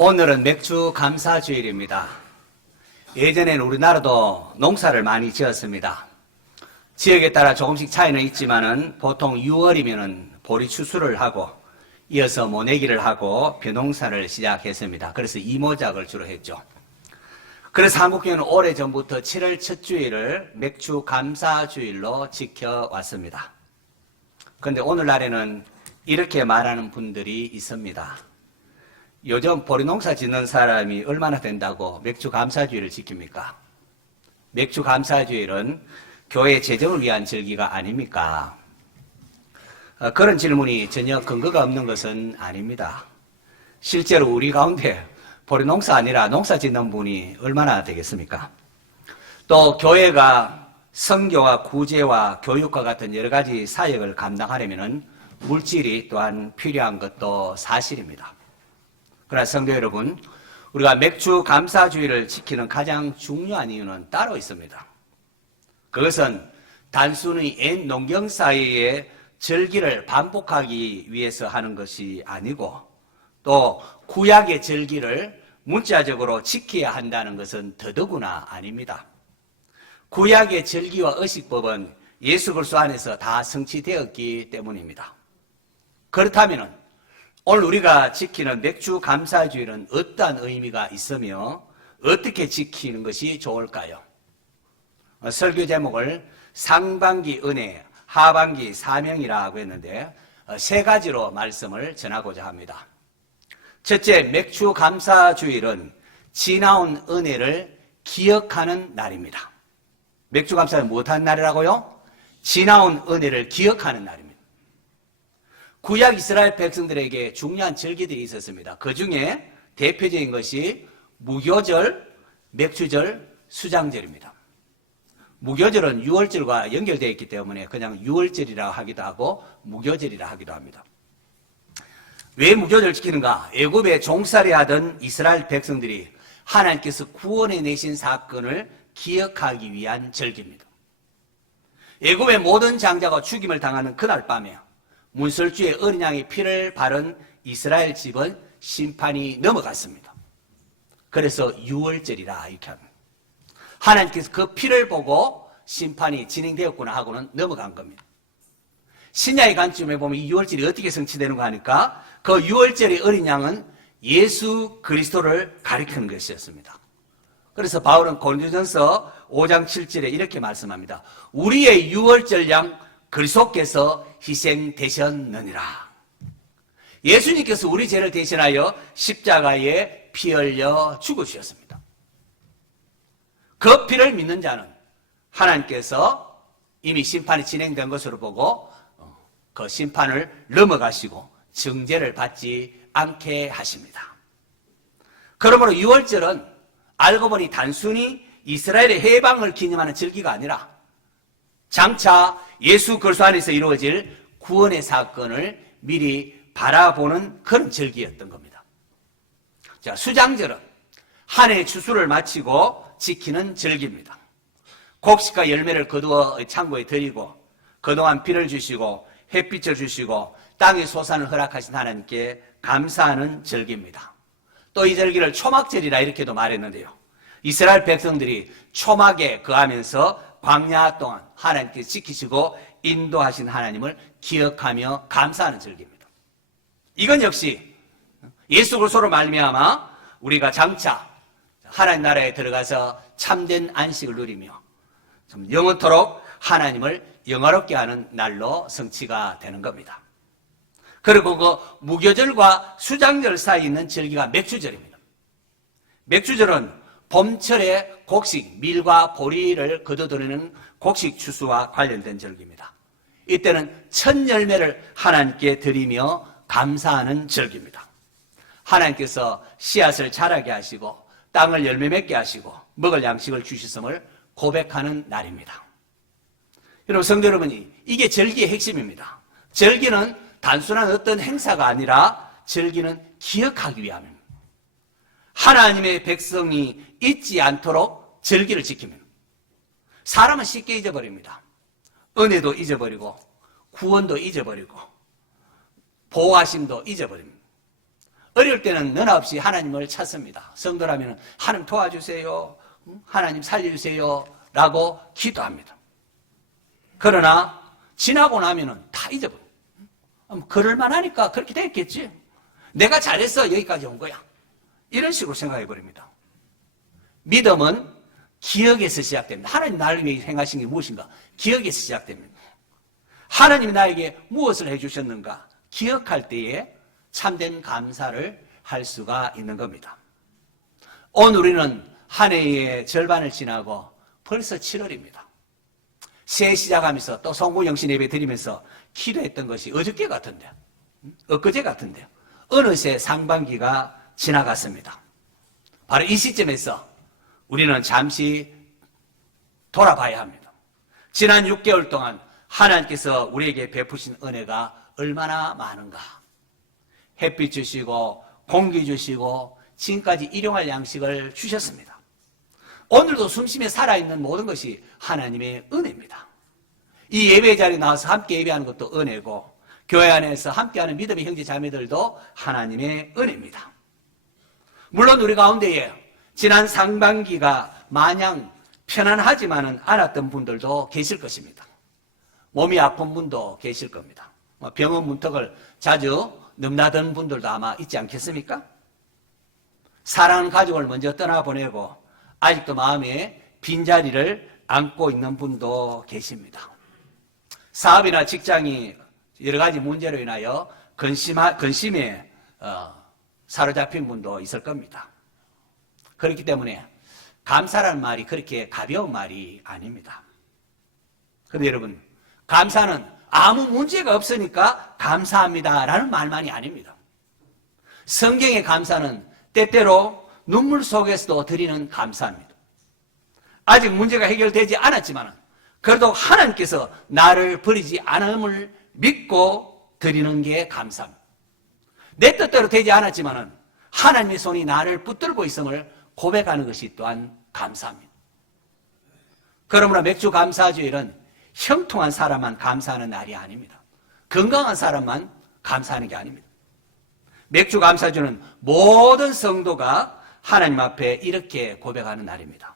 오늘은 맥주 감사주일입니다. 예전에는 우리나라도 농사를 많이 지었습니다. 지역에 따라 조금씩 차이는 있지만은 보통 6월이면은 보리 추수를 하고 이어서 모내기를 하고 벼농사를 시작했습니다. 그래서 이모작을 주로 했죠. 그래서 한국교회는 오래전부터 7월 첫 주일을 맥주 감사주일로 지켜왔습니다. 그런데 오늘날에는 이렇게 말하는 분들이 있습니다. 요즘 보리 농사 짓는 사람이 얼마나 된다고 맥주 감사주일을 지킵니까? 맥주 감사주일은 교회 재정을 위한 절기가 아닙니까? 그런 질문이 전혀 근거가 없는 것은 아닙니다. 실제로 우리 가운데 보리 농사 아니라 농사 짓는 분이 얼마나 되겠습니까? 또 교회가 선교와 구제와 교육과 같은 여러 가지 사역을 감당하려면 물질이 또한 필요한 것도 사실입니다. 그러나 성도 여러분, 우리가 맥주 감사주일을 지키는 가장 중요한 이유는 따로 있습니다. 그것은 단순히 옛 농경사회의 절기를 반복하기 위해서 하는 것이 아니고 또 구약의 절기를 문자적으로 지켜야 한다는 것은 더더구나 아닙니다. 구약의 절기와 의식법은 예수 그리스도 안에서 다 성취되었기 때문입니다. 그렇다면 오늘 우리가 지키는 맥주 감사주일은 어떠한 의미가 있으며 어떻게 지키는 것이 좋을까요? 설교 제목을 상반기 은혜, 하반기 사명이라고 했는데 세 가지로 말씀을 전하고자 합니다. 첫째, 맥주 감사주일은 지나온 은혜를 기억하는 날입니다. 맥주 감사는 무엇하는 날이라고요? 지나온 은혜를 기억하는 날입니다. 구약 이스라엘 백성들에게 중요한 절기들이 있었습니다. 그 중에 대표적인 것이 무교절, 맥주절, 수장절입니다. 무교절은 유월절과 연결되어 있기 때문에 그냥 유월절이라 하기도 하고 무교절이라 하기도 합니다. 왜 무교절 지키는가? 애굽에 종살이 하던 이스라엘 백성들이 하나님께서 구원해 내신 사건을 기억하기 위한 절기입니다. 애굽의 모든 장자가 죽임을 당하는 그날 밤에 문설주에 어린 양의 피를 바른 이스라엘 집은 심판이 넘어갔습니다. 그래서 유월절이라 이렇게 합니다. 하나님께서 그 피를 보고 심판이 진행되었구나 하고는 넘어간 겁니다. 신약의 관점에 보면 이 유월절이 어떻게 성취되는가 하니까 그 유월절의 어린 양은 예수 그리스도를 가리키는 것이었습니다. 그래서 바울은 고린도전서 5장 7절에 이렇게 말씀합니다. 우리의 유월절 양 그리스도께서 희생되셨느니라. 예수님께서 우리 죄를 대신하여 십자가에 피 흘려 죽으셨습니다. 그 피를 믿는 자는 하나님께서 이미 심판이 진행된 것으로 보고 그 심판을 넘어가시고 정죄를 받지 않게 하십니다. 그러므로 유월절은 알고 보니 단순히 이스라엘의 해방을 기념하는 절기가 아니라 장차 예수 그리스도 안에서 이루어질 구원의 사건을 미리 바라보는 그런 절기였던 겁니다. 자, 수장절은 한 해의 추수를 마치고 지키는 절기입니다. 곡식과 열매를 거두어 창고에 들이고 그동안 비를 주시고 햇빛을 주시고 땅의 소산을 허락하신 하나님께 감사하는 절기입니다. 또 이 절기를 초막절이라 이렇게도 말했는데요. 이스라엘 백성들이 초막에 거하면서 광야 동안 하나님께서 지키시고 인도하신 하나님을 기억하며 감사하는 절기입니다. 이건 역시 예수 그리스도로 말미암아 우리가 장차 하나님 나라에 들어가서 참된 안식을 누리며 영원토록 하나님을 영화롭게 하는 날로 성취가 되는 겁니다. 그리고 그 무교절과 수장절 사이에 있는 절기가 맥주절입니다. 맥주절은 봄철에 곡식, 밀과 보리를 거둬들이는 곡식 추수와 관련된 절기입니다. 이때는 첫 열매를 하나님께 드리며 감사하는 절기입니다. 하나님께서 씨앗을 자라게 하시고 땅을 열매 맺게 하시고 먹을 양식을 주셨음을 고백하는 날입니다. 여러분, 성도 여러분이 이게 절기의 핵심입니다. 절기는 단순한 어떤 행사가 아니라 절기는 기억하기 위함입니다. 하나님의 백성이 잊지 않도록 절기를 지킵니다. 사람은 쉽게 잊어버립니다. 은혜도 잊어버리고 구원도 잊어버리고 보호하심도 잊어버립니다. 어려울 때는 너나 없이 하나님을 찾습니다. 성도라면 하나님 도와주세요, 하나님 살려주세요 라고 기도합니다. 그러나 지나고 나면은 다 잊어버려. 그럴만 하니까 그렇게 됐겠지, 내가 잘해서 여기까지 온 거야, 이런 식으로 생각해 버립니다. 믿음은 기억에서 시작됩니다. 하나님 나를 위해 행하신 게 무엇인가? 기억에서 시작됩니다. 하나님이 나에게 무엇을 해주셨는가? 기억할 때에 참된 감사를 할 수가 있는 겁니다. 오늘 우리는 한 해의 절반을 지나고 벌써 7월입니다. 새해 시작하면서 또 성구영신 예배 드리면서 기도했던 것이 어저께 같은데, 엊그제 같은데 어느새 상반기가 지나갔습니다. 바로 이 시점에서 우리는 잠시 돌아봐야 합니다. 지난 6개월 동안 하나님께서 우리에게 베푸신 은혜가 얼마나 많은가. 햇빛 주시고 공기 주시고 지금까지 일용할 양식을 주셨습니다. 오늘도 숨쉬며 살아있는 모든 것이 하나님의 은혜입니다. 이 예배 자리에 나와서 함께 예배하는 것도 은혜고, 교회 안에서 함께하는 믿음의 형제 자매들도 하나님의 은혜입니다. 물론 우리 가운데에 지난 상반기가 마냥 편안하지만은 않았던 분들도 계실 것입니다. 몸이 아픈 분도 계실 겁니다. 병원 문턱을 자주 넘나드는 분들도 아마 있지 않겠습니까? 사랑하는 가족을 먼저 떠나보내고 아직도 마음에 빈자리를 안고 있는 분도 계십니다. 사업이나 직장이 여러 가지 문제로 인하여 근심에 사로잡힌 분도 있을 겁니다. 그렇기 때문에 감사라는 말이 그렇게 가벼운 말이 아닙니다. 그런데 여러분, 감사는 아무 문제가 없으니까 감사합니다라는 말만이 아닙니다. 성경의 감사는 때때로 눈물 속에서도 드리는 감사입니다. 아직 문제가 해결되지 않았지만 그래도 하나님께서 나를 버리지 않음을 믿고 드리는 게 감사입니다. 내 뜻대로 되지 않았지만 하나님의 손이 나를 붙들고 있음을 고백하는 것이 또한 감사합니다. 그러므로 맥주 감사주일은 형통한 사람만 감사하는 날이 아닙니다. 건강한 사람만 감사하는 게 아닙니다. 맥주 감사주는 모든 성도가 하나님 앞에 이렇게 고백하는 날입니다.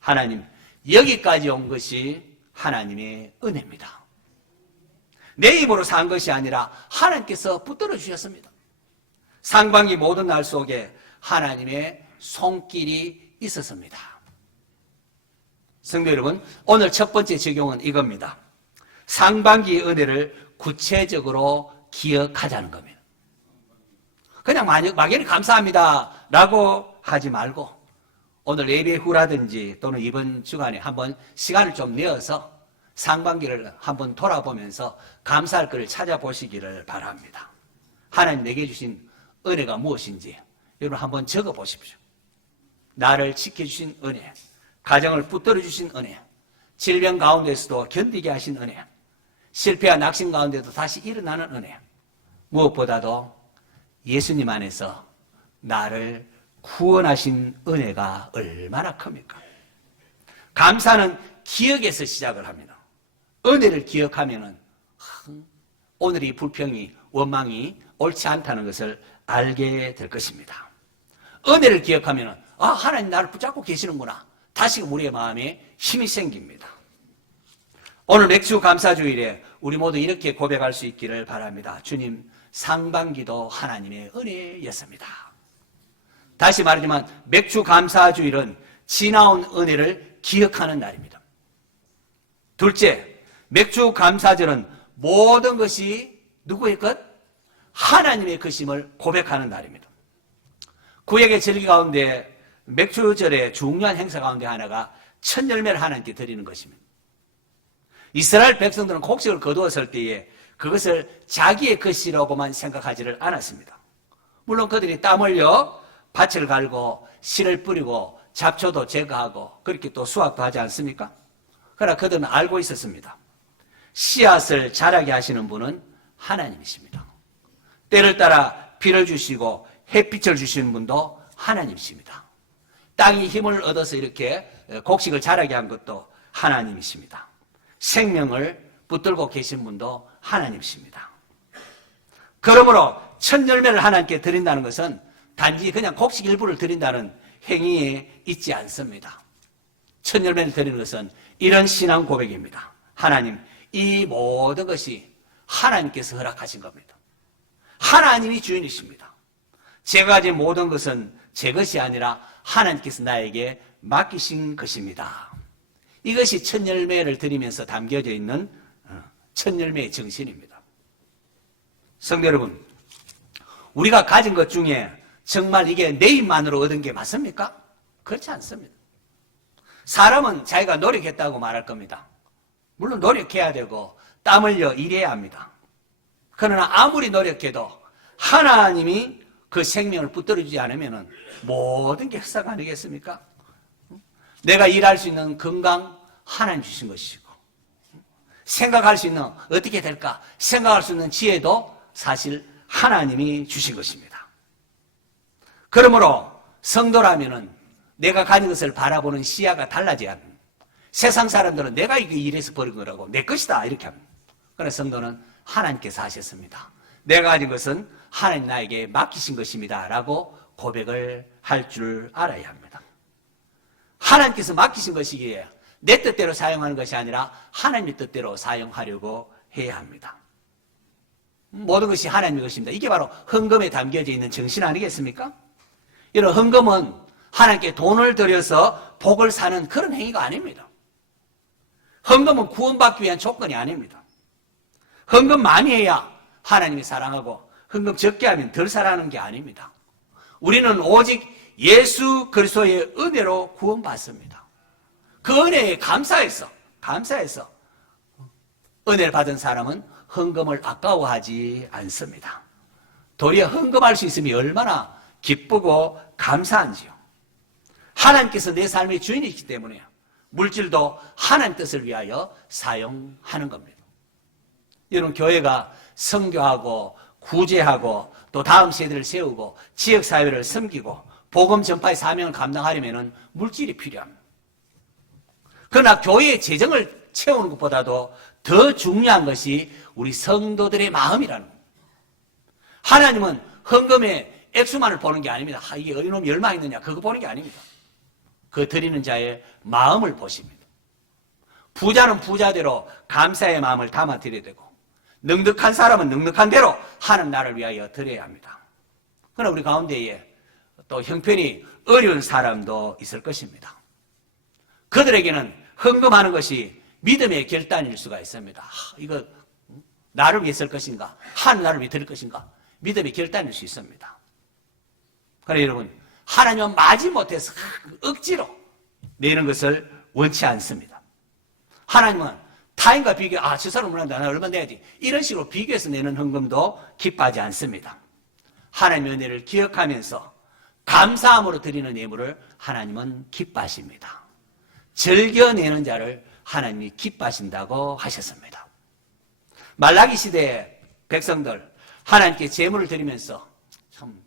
하나님, 여기까지 온 것이 하나님의 은혜입니다. 내 입으로 산 것이 아니라 하나님께서 붙들어 주셨습니다. 상반기 모든 날 속에 하나님의 손길이 있었습니다. 성도 여러분, 오늘 첫 번째 적용은 이겁니다. 상반기 은혜를 구체적으로 기억하자는 겁니다. 그냥 막연히 감사합니다 라고 하지 말고 오늘 예배 후라든지 또는 이번 주간에 한번 시간을 좀 내어서 상반기를 한번 돌아보면서 감사할 것을 찾아보시기를 바랍니다. 하나님 내게 주신 은혜가 무엇인지 여러분 한번 적어보십시오. 나를 지켜주신 은혜, 가정을 붙들어 주신 은혜, 질병 가운데서도 견디게 하신 은혜, 실패와 낙심 가운데도 다시 일어나는 은혜, 무엇보다도 예수님 안에서 나를 구원하신 은혜가 얼마나 큽니까? 감사는 기억에서 시작을 합니다. 은혜를 기억하면은 오늘의 불평이, 원망이 옳지 않다는 것을 알게 될 것입니다. 은혜를 기억하면은 하나님 나를 붙잡고 계시는구나. 다시금 우리의 마음에 힘이 생깁니다. 오늘 맥주 감사주일에 우리 모두 이렇게 고백할 수 있기를 바랍니다. 주님, 상반기도 하나님의 은혜였습니다. 다시 말하지만 맥주 감사주일은 지나온 은혜를 기억하는 날입니다. 둘째, 맥주 감사절은 모든 것이 누구의 것? 하나님의 것임을 고백하는 날입니다. 구약의 절기 가운데 맥주절의 중요한 행사 가운데 하나가 첫 열매를 하나님께 드리는 것입니다. 이스라엘 백성들은 곡식을 거두었을 때에 그것을 자기의 것이라고만 생각하지를 않았습니다. 물론 그들이 땀 흘려 밭을 갈고 씨를 뿌리고 잡초도 제거하고 그렇게 또 수확도 하지 않습니까? 그러나 그들은 알고 있었습니다. 씨앗을 자라게 하시는 분은 하나님이십니다. 때를 따라 비를 주시고 햇빛을 주시는 분도 하나님이십니다. 땅이 힘을 얻어서 이렇게 곡식을 자라게 한 것도 하나님이십니다. 생명을 붙들고 계신 분도 하나님이십니다. 그러므로 첫 열매를 하나님께 드린다는 것은 단지 그냥 곡식 일부를 드린다는 행위에 있지 않습니다. 첫 열매를 드리는 것은 이런 신앙 고백입니다. 하나님, 이 모든 것이 하나님께서 허락하신 겁니다. 하나님이 주인이십니다. 제가 가진 모든 것은 제 것이 아니라 하나님께서 나에게 맡기신 것입니다. 이것이 첫 열매를 드리면서 담겨져 있는 첫 열매의 정신입니다. 성도 여러분, 우리가 가진 것 중에 정말 이게 내 힘만으로 얻은 게 맞습니까? 그렇지 않습니다. 사람은 자기가 노력했다고 말할 겁니다. 물론 노력해야 되고 땀 흘려 일해야 합니다. 그러나 아무리 노력해도 하나님이 그 생명을 붙들어주지 않으면 모든 게 흑사가 아니겠습니까? 내가 일할 수 있는 건강 하나님 주신 것이고, 생각할 수 있는 어떻게 될까 생각할 수 있는 지혜도 사실 하나님이 주신 것입니다. 그러므로 성도라면은 내가 가진 것을 바라보는 시야가 달라져야 합니다. 세상 사람들은 내가 이거 일해서 버린 거라고 내 것이다 이렇게 합니다. 그러나 성도는 하나님께서 하셨습니다. 내가 가진 것은 하나님 나에게 맡기신 것입니다 라고 고백을 할 줄 알아야 합니다. 하나님께서 맡기신 것이기에 내 뜻대로 사용하는 것이 아니라 하나님의 뜻대로 사용하려고 해야 합니다. 모든 것이 하나님의 것입니다. 이게 바로 헌금에 담겨져 있는 정신 아니겠습니까? 이런 헌금은 하나님께 돈을 들여서 복을 사는 그런 행위가 아닙니다. 헌금은 구원받기 위한 조건이 아닙니다. 헌금 많이 해야 하나님이 사랑하고 헌금 적게 하면 덜 사랑하는 게 아닙니다. 우리는 오직 예수 그리스도의 은혜로 구원받습니다. 그 은혜에 감사해서 은혜를 받은 사람은 헌금을 아까워하지 않습니다. 도리어 헌금할 수 있으면 얼마나 기쁘고 감사한지요. 하나님께서 내 삶의 주인이기 때문에 물질도 하나님 뜻을 위하여 사용하는 겁니다. 여러분, 교회가 선교하고 구제하고 또 다음 세대를 세우고 지역사회를 섬기고 복음 전파의 사명을 감당하려면 물질이 필요합니다. 그러나 교회의 재정을 채우는 것보다도 더 중요한 것이 우리 성도들의 마음이라는 겁니다. 하나님은 헌금의 액수만을 보는 게 아닙니다. 이게 이놈이 얼마 있느냐 그거 보는 게 아닙니다. 그 드리는 자의 마음을 보십니다. 부자는 부자대로 감사의 마음을 담아 드려야 되고 넉넉한 사람은 넉넉한 대로 하나님 나라를 위하여 드려야 합니다. 그러나 우리 가운데에 또 형편이 어려운 사람도 있을 것입니다. 그들에게는 헌금하는 것이 믿음의 결단일 수가 있습니다. 이거 나를 위해 쓸 것인가? 하나님 나를 위해 드릴 것인가? 믿음의 결단일 수 있습니다. 그러나 여러분, 하나님은 마지못해서 억지로 내는 것을 원치 않습니다. 하나님은 타인과 비교, 저 사람 물한다, 나 얼마 내야지. 이런 식으로 비교해서 내는 헌금도 기뻐하지 않습니다. 하나님의 은혜를 기억하면서 감사함으로 드리는 예물을 하나님은 기뻐하십니다. 즐겨내는 자를 하나님이 기뻐하신다고 하셨습니다. 말라기 시대의 백성들, 하나님께 제물을 드리면서 참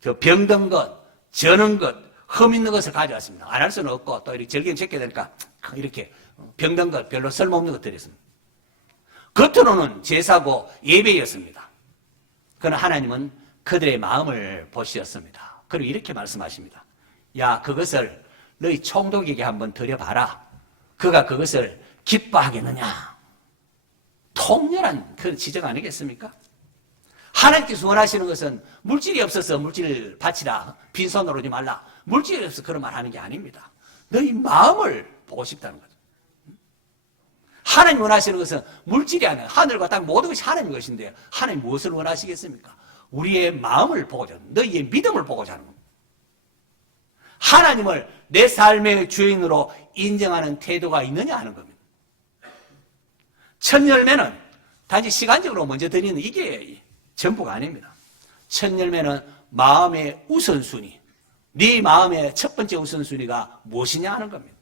병든 것, 저는 것, 흠 있는 것을 가져왔습니다. 안 할 수는 없고 또 이렇게 절개는 제껴야 되니까 이렇게 병든 것, 별로 쓸모없는 것들이 있습니다. 겉으로는 제사고 예배였습니다. 그러나 하나님은 그들의 마음을 보시었습니다. 그리고 이렇게 말씀하십니다. 야, 그것을 너희 총독에게 한번 드려봐라. 그가 그것을 기뻐하겠느냐. 통렬한 그런 지적 아니겠습니까? 하나님께서 원하시는 것은 물질이 없어서 물질 바치라, 빈손으로 오지 말라, 물질이 없어서 그런 말 하는 게 아닙니다. 너희 마음을 보고 싶다는 거죠. 하나님 원하시는 것은 물질이 아니라 하늘과 땅 모든 것이 하나님의 것인데 하나님 무엇을 원하시겠습니까? 우리의 마음을 보고자 하는, 너희의 믿음을 보고자 하는 겁니다. 하나님을 내 삶의 주인으로 인정하는 태도가 있느냐 하는 겁니다. 첫 열매는 단지 시간적으로 먼저 드리는 이게 전부가 아닙니다. 첫 열매는 마음의 우선순위, 네 마음의 첫 번째 우선순위가 무엇이냐 하는 겁니다.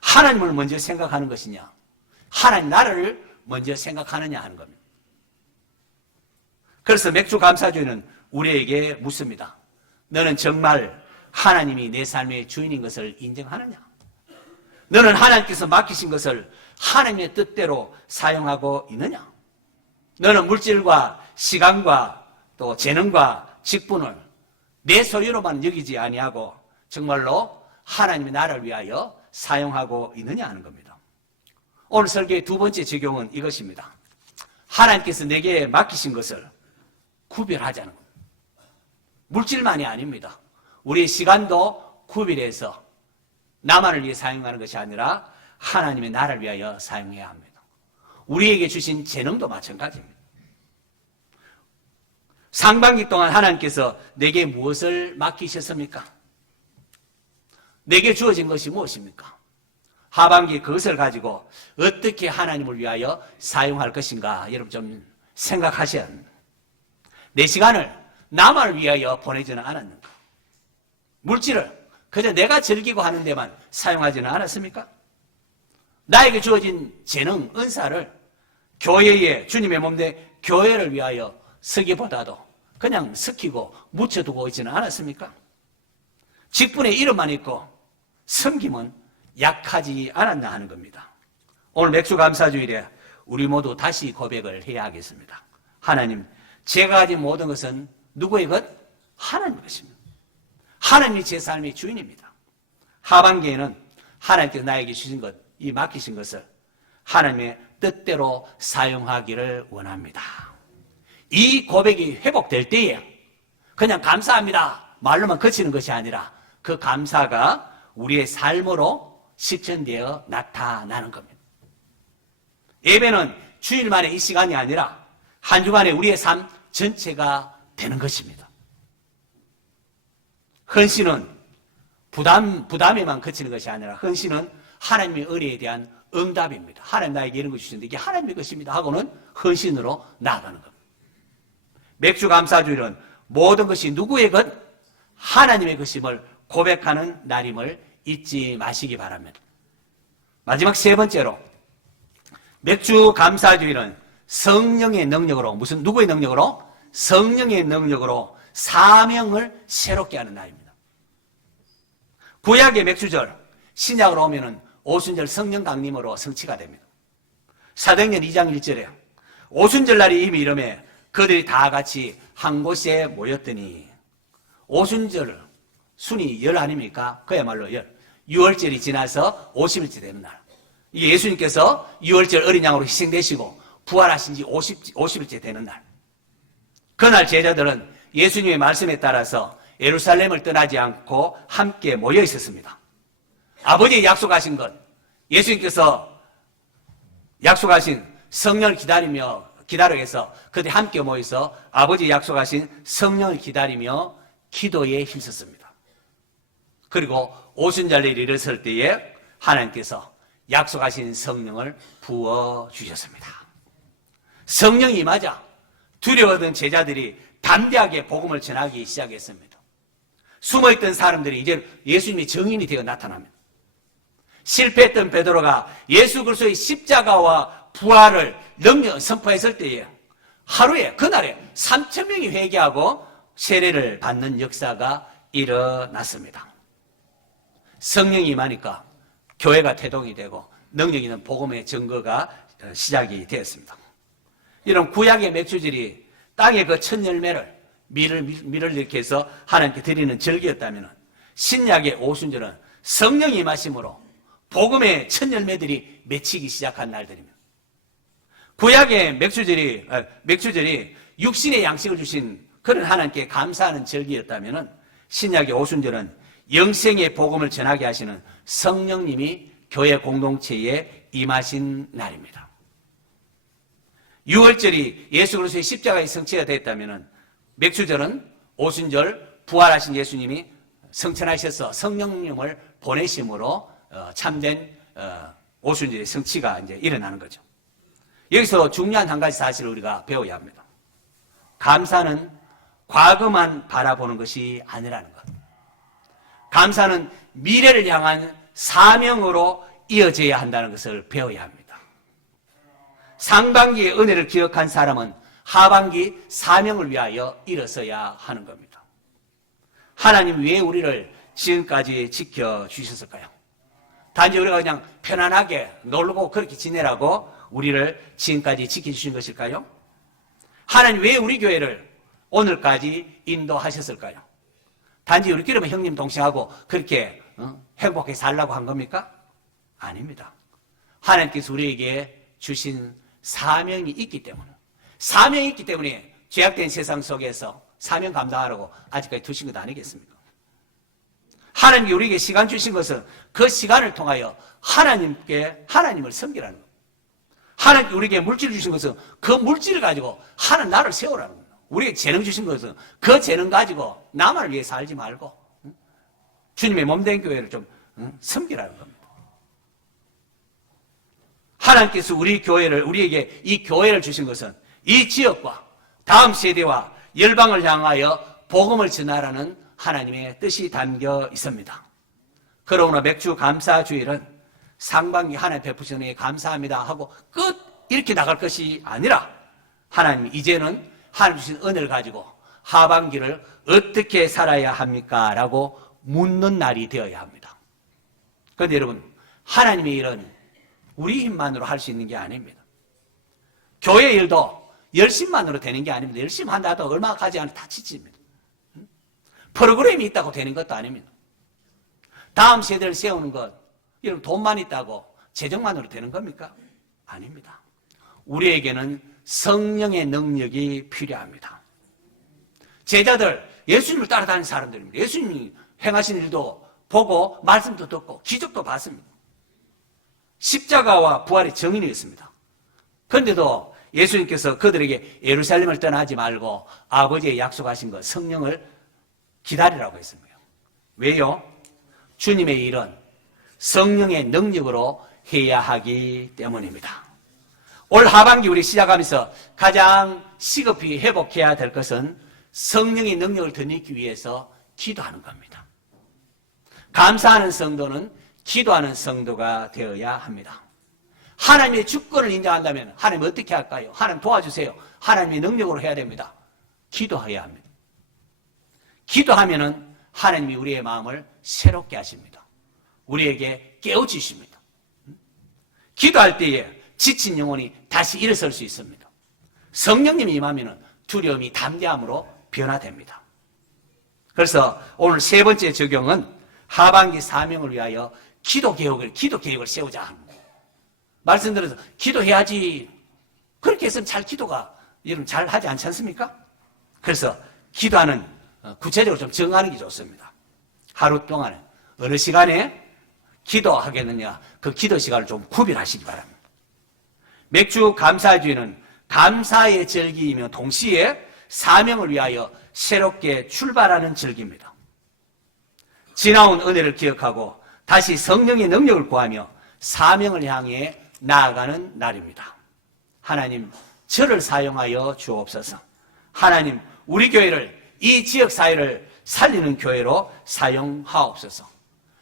하나님을 먼저 생각하는 것이냐, 하나님 나라를 먼저 생각하느냐 하는 겁니다. 그래서 맥주 감사주의는 우리에게 묻습니다. 너는 정말 하나님이 내 삶의 주인인 것을 인정하느냐? 너는 하나님께서 맡기신 것을 하나님의 뜻대로 사용하고 있느냐? 너는 물질과 시간과 또 재능과 직분을 내 소유로만 여기지 아니하고 정말로 하나님의 나라를 위하여 사용하고 있느냐 하는 겁니다. 오늘 설교의 두 번째 적용은 이것입니다. 하나님께서 내게 맡기신 것을 구별하자는 겁니다. 물질만이 아닙니다. 우리의 시간도 구별해서 나만을 위해 사용하는 것이 아니라 하나님의 나라를 위하여 사용해야 합니다. 우리에게 주신 재능도 마찬가지입니다. 상반기 동안 하나님께서 내게 무엇을 맡기셨습니까? 내게 주어진 것이 무엇입니까? 하반기 그것을 가지고 어떻게 하나님을 위하여 사용할 것인가 여러분 좀 생각하셔야 합니다. 내 시간을 나만을 위하여 보내지는 않았는가? 물질을 그저 내가 즐기고 하는 데만 사용하지는 않았습니까? 나에게 주어진 재능, 은사를 교회에 주님의 몸된 교회를 위하여 쓰기보다도 그냥 스키고 묻혀두고 있지는 않았습니까? 직분의 이름만 있고 섬김은 약하지 않았나 하는 겁니다. 오늘 맥주감사주일에 우리 모두 다시 고백을 해야 하겠습니다. 하나님, 제가 가진 모든 것은 누구의 것? 하나님의 것입니다. 하나님이 제 삶의 주인입니다. 하반기에는 하나님께서 나에게 주신 것, 이 맡기신 것을 하나님의 뜻대로 사용하기를 원합니다. 이 고백이 회복될 때에 그냥 감사합니다 말로만 그치는 것이 아니라 그 감사가 우리의 삶으로 실천되어 나타나는 겁니다. 예배는 주일만의 이 시간이 아니라 한 주간의 우리의 삶 전체가 되는 것입니다. 헌신은 부담에만 그치는 것이 아니라 헌신은 하나님의 은혜에 대한 응답입니다. 하나님 나에게 이런 거 주셨는데 이게 하나님의 것입니다 하고는 헌신으로 나아가는 겁니다. 맥주감사주일은 모든 것이 누구의 것? 하나님의 것임을 고백하는 날임을 잊지 마시기 바랍니다. 마지막 세 번째로 맥주감사주일은 성령의 능력으로 누구의 능력으로? 성령의 능력으로 사명을 새롭게 하는 날입니다. 구약의 맥주절, 신약으로 오면은 오순절 성령 강림으로 성취가 됩니다. 사도행전 2장 1절에 오순절 날이 이미 이름에 그들이 다 같이 한 곳에 모였더니 오순절 순이 열 아닙니까? 그야말로 열. 6월절이 지나서 50일째 되는 날. 이게 예수님께서 6월절 어린 양으로 희생되시고 부활하신 지 50일째 되는 날. 그날 제자들은 예수님의 말씀에 따라서 예루살렘을 떠나지 않고 함께 모여 있었습니다. 아버지의 약속하신 것, 예수님께서 약속하신 성령을 기다려 해서 그들이 함께 모여서 아버지의 약속하신 성령을 기다리며 기도에 힘썼습니다. 그리고 오순절날이 일어설 때에 하나님께서 약속하신 성령을 부어주셨습니다. 성령이 임하자 두려워하던 제자들이 담대하게 복음을 전하기 시작했습니다. 숨어있던 사람들이 이제 예수님의 증인이 되어 나타납니다. 실패했던 베드로가 예수 그리스도의 십자가와 부활을 선포했을 때에 하루에 그날에 3,000명이 회개하고 세례를 받는 역사가 일어났습니다. 성령이 임하니까 교회가 태동이 되고 능력 있는 복음의 증거가 시작이 되었습니다. 이런 구약의 맥주절이 땅의 그 첫 열매를 밀을 이렇게 해서 하나님께 드리는 절기였다면 신약의 오순절은 성령이 임하심으로 복음의 첫 열매들이 맺히기 시작한 날들입니다. 구약의 맥주절이 육신의 양식을 주신 그런 하나님께 감사하는 절기였다면 신약의 오순절은 영생의 복음을 전하게 하시는 성령님이 교회 공동체에 임하신 날입니다. 6월절이 예수 그리스도의 십자가의 성취가 됐다면 맥주절은 오순절 부활하신 예수님이 성천하셔서 성령님을 보내심으로 참된 오순절의 성취가 이제 일어나는 거죠. 여기서 중요한 한 가지 사실을 우리가 배워야 합니다. 감사는 과거만 바라보는 것이 아니라는 것. 감사는 미래를 향한 사명으로 이어져야 한다는 것을 배워야 합니다. 상반기의 은혜를 기억한 사람은 하반기 사명을 위하여 일어서야 하는 겁니다. 하나님 왜 우리를 지금까지 지켜주셨을까요? 단지 우리가 그냥 편안하게 놀고 그렇게 지내라고 우리를 지금까지 지켜주신 것일까요? 하나님 왜 우리 교회를 오늘까지 인도하셨을까요? 단지 우리끼리만 형님 동생하고 그렇게 행복하게 살라고 한 겁니까? 아닙니다. 하나님께서 우리에게 주신 사명이 있기 때문에 죄악된 세상 속에서 사명 감당하라고 아직까지 두신 것 아니겠습니까? 하나님이 우리에게 시간 주신 것은 그 시간을 통하여 하나님을 섬기라는 겁니다. 하나님께 우리에게 물질을 주신 것은 그 물질을 가지고 하나님 나를 세우라는 겁니다. 우리에게 재능 주신 것은 그 재능 가지고 나만을 위해 살지 말고 주님의 몸된 교회를 좀 섬기라는 겁니다. 하나님께서 우리에게 이 교회를 주신 것은 이 지역과 다음 세대와 열방을 향하여 복음을 전하라는 하나님의 뜻이 담겨 있습니다. 그러므로 맥주 감사주일은 상반기 하나님 베푸신 은혜에 감사합니다 하고 끝 이렇게 나갈 것이 아니라 하나님 이제는 하나님 주신 은혜를 가지고 하반기를 어떻게 살아야 합니까? 라고 묻는 날이 되어야 합니다. 그런데 여러분, 하나님의 일은 우리 힘만으로 할 수 있는 게 아닙니다. 교회 일도 열심만으로 되는 게 아닙니다. 열심히 한다고 얼마 가지 않으면 다 지칩니다. 프로그램이 있다고 되는 것도 아닙니다. 다음 세대를 세우는 것, 여러분 돈만 있다고 재정만으로 되는 겁니까? 아닙니다. 우리에게는 성령의 능력이 필요합니다. 제자들, 예수님을 따라다니는 사람들입니다. 예수님이 행하신 일도 보고 말씀도 듣고 기적도 봤습니다. 십자가와 부활의 정인이었습니다. 그런데도 예수님께서 그들에게 예루살렘을 떠나지 말고 아버지의 약속하신 것 성령을 기다리라고 했습니다. 왜요? 주님의 일은 성령의 능력으로 해야 하기 때문입니다. 올 하반기 우리 시작하면서 가장 시급히 회복해야 될 것은 성령의 능력을 덧입기 위해서 기도하는 겁니다. 감사하는 성도는 기도하는 성도가 되어야 합니다. 하나님의 주권을 인정한다면 하나님 어떻게 할까요? 하나님 도와주세요. 하나님의 능력으로 해야 됩니다. 기도해야 합니다. 기도하면은 하나님이 우리의 마음을 새롭게 하십니다. 우리에게 깨우치십니다. 기도할 때에 지친 영혼이 다시 일어설 수 있습니다. 성령님이 임하면은 두려움이 담대함으로 변화됩니다. 그래서 오늘 세 번째 적용은 하반기 사명을 위하여 기도 계획을 세우자 하는 거예요. 말씀드려서 기도해야지. 그렇게 해서는 기도가 여러분 잘 하지 않지 않습니까? 그래서 기도하는 구체적으로 좀 정하는 게 좋습니다. 하루 동안에 어느 시간에 기도하겠느냐, 그 기도 시간을 좀 구별하시기 바랍니다. 맥주 감사주의는 감사의 절기이며 동시에 사명을 위하여 새롭게 출발하는 절기입니다. 지나온 은혜를 기억하고 다시 성령의 능력을 구하며 사명을 향해 나아가는 날입니다. 하나님, 저를 사용하여 주옵소서. 하나님, 우리 교회를, 이 지역 사회를 살리는 교회로 사용하옵소서.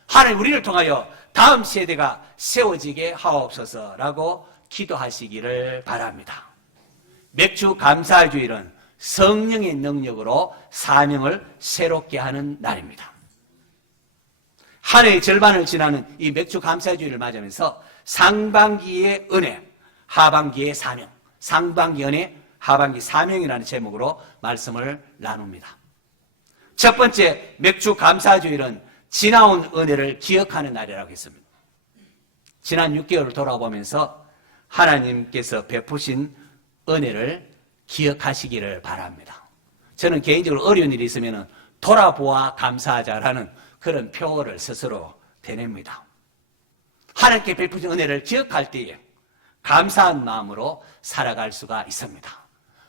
하나님, 우리를 통하여 다음 세대가 세워지게 하옵소서라고 기도하시기를 바랍니다. 맥주 감사주일은 성령의 능력으로 사명을 새롭게 하는 날입니다. 한 해의 절반을 지나는 이 맥주 감사주일을 맞으면서 상반기의 은혜, 하반기의 사명, 상반기 은혜, 하반기 사명이라는 제목으로 말씀을 나눕니다. 첫 번째 맥주 감사주일은 지나온 은혜를 기억하는 날이라고 했습니다. 지난 6개월을 돌아보면서 하나님께서 베푸신 은혜를 기억하시기를 바랍니다. 저는 개인적으로 어려운 일이 있으면 돌아보아 감사하자라는 그런 표어를 스스로 대냅니다. 하나님께 베푸신 은혜를 기억할 때에 감사한 마음으로 살아갈 수가 있습니다.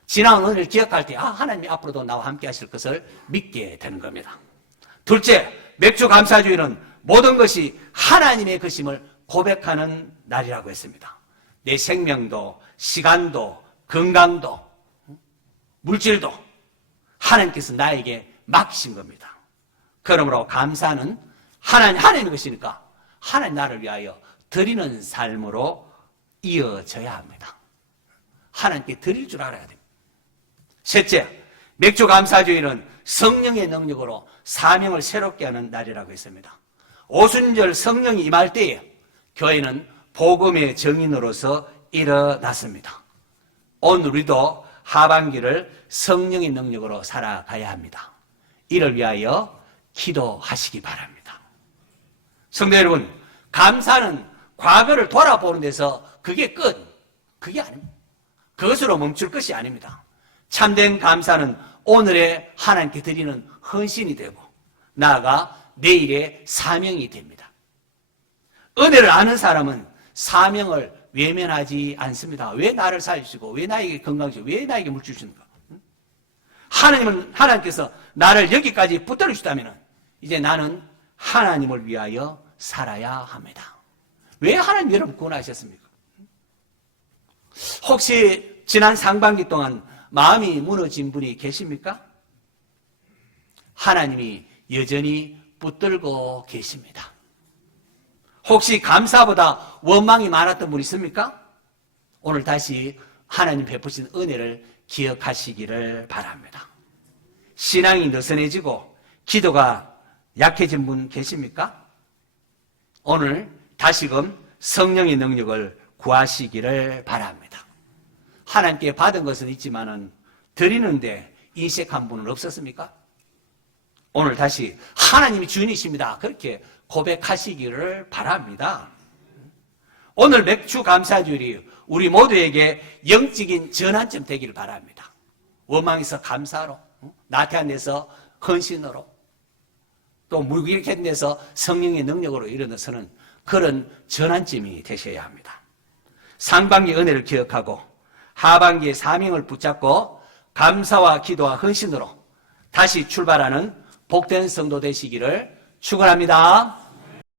지나온 은혜를 기억할 때 하나님이 앞으로도 나와 함께 하실 것을 믿게 되는 겁니다. 둘째, 맥주 감사주일은 모든 것이 하나님의 것임을 고백하는 날이라고 했습니다. 내 생명도, 시간도, 건강도, 물질도 하나님께서 나에게 맡기신 겁니다. 그러므로 감사는 하나님의 것이니까 하나님 나를 위하여 드리는 삶으로 이어져야 합니다. 하나님께 드릴 줄 알아야 됩니다. 셋째, 맥주 감사주일은 성령의 능력으로 사명을 새롭게 하는 날이라고 했습니다. 오순절 성령이 임할 때에 교회는 복음의 정인으로서 일어났습니다. 오늘 우리도 하반기를 성령의 능력으로 살아가야 합니다. 이를 위하여 기도하시기 바랍니다. 성도 여러분, 감사는 과거를 돌아보는 데서 그게 그게 아닙니다. 그것으로 멈출 것이 아닙니다. 참된 감사는 오늘의 하나님께 드리는 헌신이 되고 나아가 내일의 사명이 됩니다. 은혜를 아는 사람은 사명을 외면하지 않습니다. 왜 나를 살리시고 왜 나에게 건강 주시고 왜 나에게 물 주시는가? 하나님께서 나를 여기까지 붙들어 주시다면 이제 나는 하나님을 위하여 살아야 합니다. 왜 하나님 여러분 구원하셨습니까? 혹시 지난 상반기 동안 마음이 무너진 분이 계십니까? 하나님이 여전히 붙들고 계십니다. 혹시 감사보다 원망이 많았던 분 있습니까? 오늘 다시 하나님 베푸신 은혜를 기억하시기를 바랍니다. 신앙이 느슨해지고 기도가 약해진 분 계십니까? 오늘 다시금 성령의 능력을 구하시기를 바랍니다. 하나님께 받은 것은 있지만은 드리는데 인색한 분은 없었습니까? 오늘 다시 하나님이 주인이십니다. 그렇게 고백하시기를 바랍니다. 오늘 맥주 감사주일이 우리 모두에게 영적인 전환점 되기를 바랍니다. 원망에서 감사로, 나태한 데서 헌신으로, 또 무기력한 데서 성령의 능력으로 일어나서는 그런 전환점이 되셔야 합니다. 상반기 은혜를 기억하고 하반기의 사명을 붙잡고 감사와 기도와 헌신으로 다시 출발하는 복된 성도 되시기를 축원합니다.